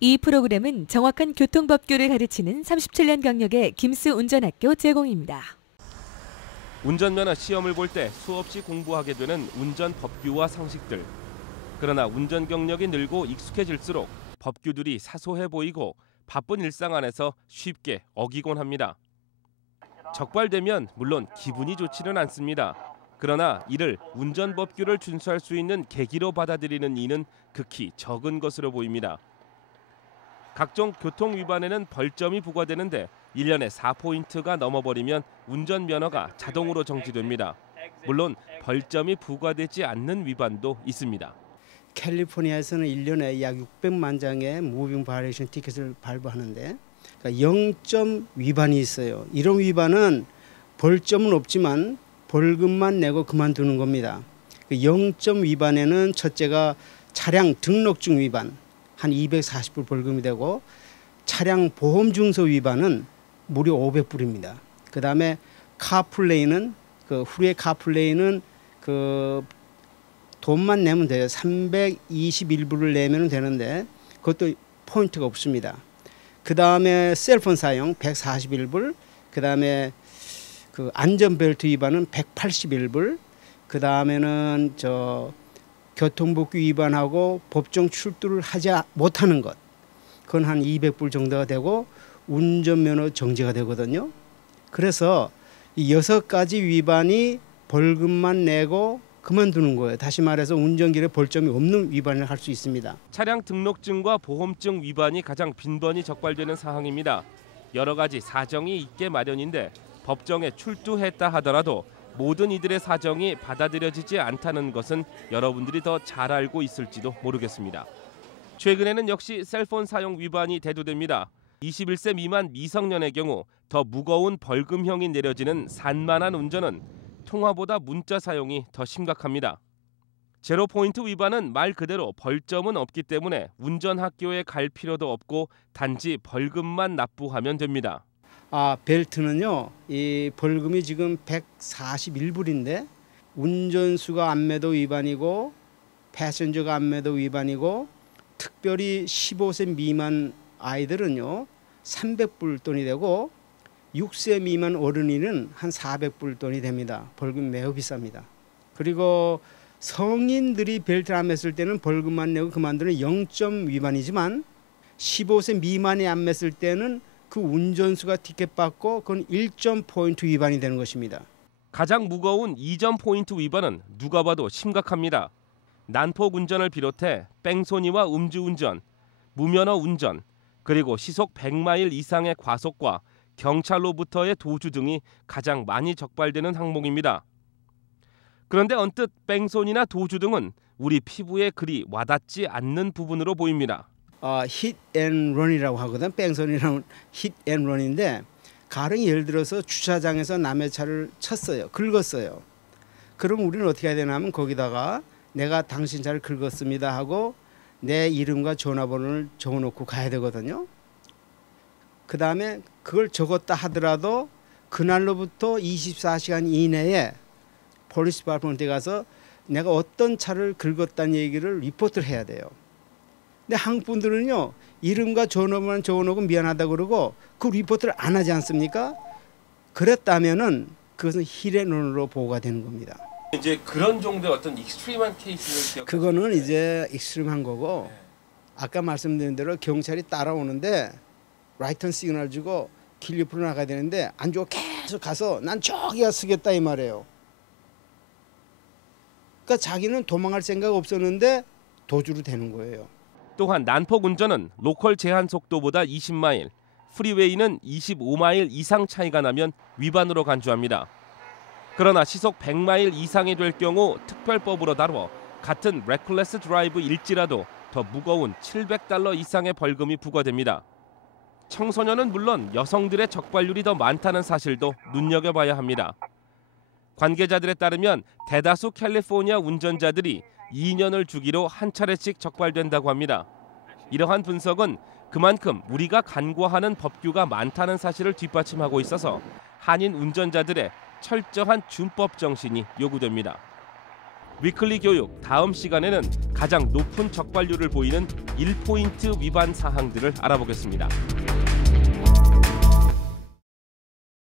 이 프로그램은 정확한 교통법규를 가르치는 37년 경력의 김수 운전학교 제공입니다. 운전면허 시험을 볼 때 수없이 공부하게 되는 운전 법규와 상식들. 그러나 운전 경력이 늘고 익숙해질수록 법규들이 사소해 보이고 바쁜 일상 안에서 쉽게 어기곤 합니다. 적발되면 물론 기분이 좋지는 않습니다. 그러나 이를 운전 법규를 준수할 수 있는 계기로 받아들이는 이는 극히 적은 것으로 보입니다. 각종 교통 위반에는 벌점이 부과되는데 1년에 4포인트가 넘어버리면 운전면허가 자동으로 정지됩니다. 물론 벌점이 부과되지 않는 위반도 있습니다. 캘리포니아에서는 1년에 약 600만 장의 무빙 바이올레이션 티켓을 발부하는데 그러니까 0점 위반이 있어요. 이런 위반은 벌점은 없지만 벌금만 내고 그만두는 겁니다. 0점 위반에는 첫째가 차량 등록증 위반 한 240불 벌금이 되고 차량 보험 증서 위반은 무려 500불입니다. 그다음에 카플레이는 후리의 카플레이는 돈만 내면 돼요. 321불을 내면 되는데 그것도 포인트가 없습니다. 그다음에 셀폰 사용 141불, 그다음에 안전벨트 위반은 181불, 그다음에는 교통법규 위반하고 법정 출두를 하지 못하는 것, 그건 한 200불 정도가 되고 운전면허 정지가 되거든요. 그래서 이 6가지 위반이 벌금만 내고 그만두는 거예요. 다시 말해서 운전길에 벌점이 없는 위반을 할 수 있습니다. 차량 등록증과 보험증 위반이 가장 빈번히 적발되는 사항입니다. 여러 가지 사정이 있게 마련인데 법정에 출두했다 하더라도 모든 이들의 사정이 받아들여지지 않다는 것은 여러분들이 더 잘 알고 있을지도 모르겠습니다. 최근에는 역시 셀폰 사용 위반이 대두됩니다. 21세 미만 미성년의 경우 더 무거운 벌금형이 내려지는 산만한 운전은 통화보다 문자 사용이 더 심각합니다. 제로 포인트 위반은 말 그대로 벌점은 없기 때문에 운전학교에 갈 필요도 없고 단지 벌금만 납부하면 됩니다. 벨트는요, 이 벌금이 지금 141불인데 운전수가 안매도 위반이고 패센저가 안매도 위반이고 특별히 15세 미만 아이들은요 300불 돈이 되고 6세 미만 어른이는 한 400불 돈이 됩니다. 벌금 매우 비쌉니다. 그리고 성인들이 벨트를 안 맸을 때는 벌금만 내고 그만두는 0점 위반이지만 15세 미만이 안 맸을 때는 그 운전수가 티켓 받고 그건 1점 포인트 위반이 되는 것입니다. 가장 무거운 2점 포인트 위반은 누가 봐도 심각합니다. 난폭 운전을 비롯해 뺑소니와 음주운전, 무면허 운전, 그리고 시속 100마일 이상의 과속과 경찰로부터의 도주 등이 가장 많이 적발되는 항목입니다. 그런데 언뜻 뺑소니나 도주 등은 우리 피부에 그리 와닿지 않는 부분으로 보입니다. hit앤런이라고 하거든. 뺑소니라는 hit앤런인데 가령 예를 들어서 주차장에서 남의 차를 쳤어요. 긁었어요. 그럼 우리는 어떻게 해야 되냐면 거기다가 내가 당신 차를 긁었습니다 하고 내 이름과 전화번호를 적어놓고 가야 되거든요. 그 다음에 그걸 적었다 하더라도 그날로부터 24시간 이내에 폴리스 디파트먼트에 가서 내가 어떤 차를 긁었다는 얘기를 리포트를 해야 돼요. 근데 한국 분들은요 이름과 전화번호만 적어놓고 미안하다고 그러고 그 리포트를 안 하지 않습니까? 그랬다면은 그것은 힐앤런으로 보고가 되는 겁니다. 이제 그런 정도의 어떤 익스트림한 케이스를 그거는 이제 익스트림한 거고 아까 말씀드린 대로 경찰이 따라오는데 라이턴 시그널 주고 길 옆으로 나가야 되는데 안 주고 계속 가서 난 저기가 쓰겠다 이 말이에요. 그러니까 자기는 도망갈 생각 없었는데 도주로 되는 거예요. 또한 난폭 운전은 로컬 제한 속도보다 20마일, 프리웨이는 25마일 이상 차이가 나면 위반으로 간주합니다. 그러나 시속 100마일 이상이 될 경우 특별법으로 다뤄 같은 레클레스 드라이브일지라도 더 무거운 $700 이상의 벌금이 부과됩니다. 청소년은 물론 여성들의 적발률이 더 많다는 사실도 눈여겨봐야 합니다. 관계자들에 따르면 대다수 캘리포니아 운전자들이 2년을 주기로 한 차례씩 적발된다고 합니다. 이러한 분석은 그만큼 우리가 간과하는 법규가 많다는 사실을 뒷받침하고 있어서 한인 운전자들의 철저한 준법 정신이 요구됩니다. 위클리 교육 다음 시간에는 가장 높은 적발률을 보이는 1포인트 위반 사항들을 알아보겠습니다.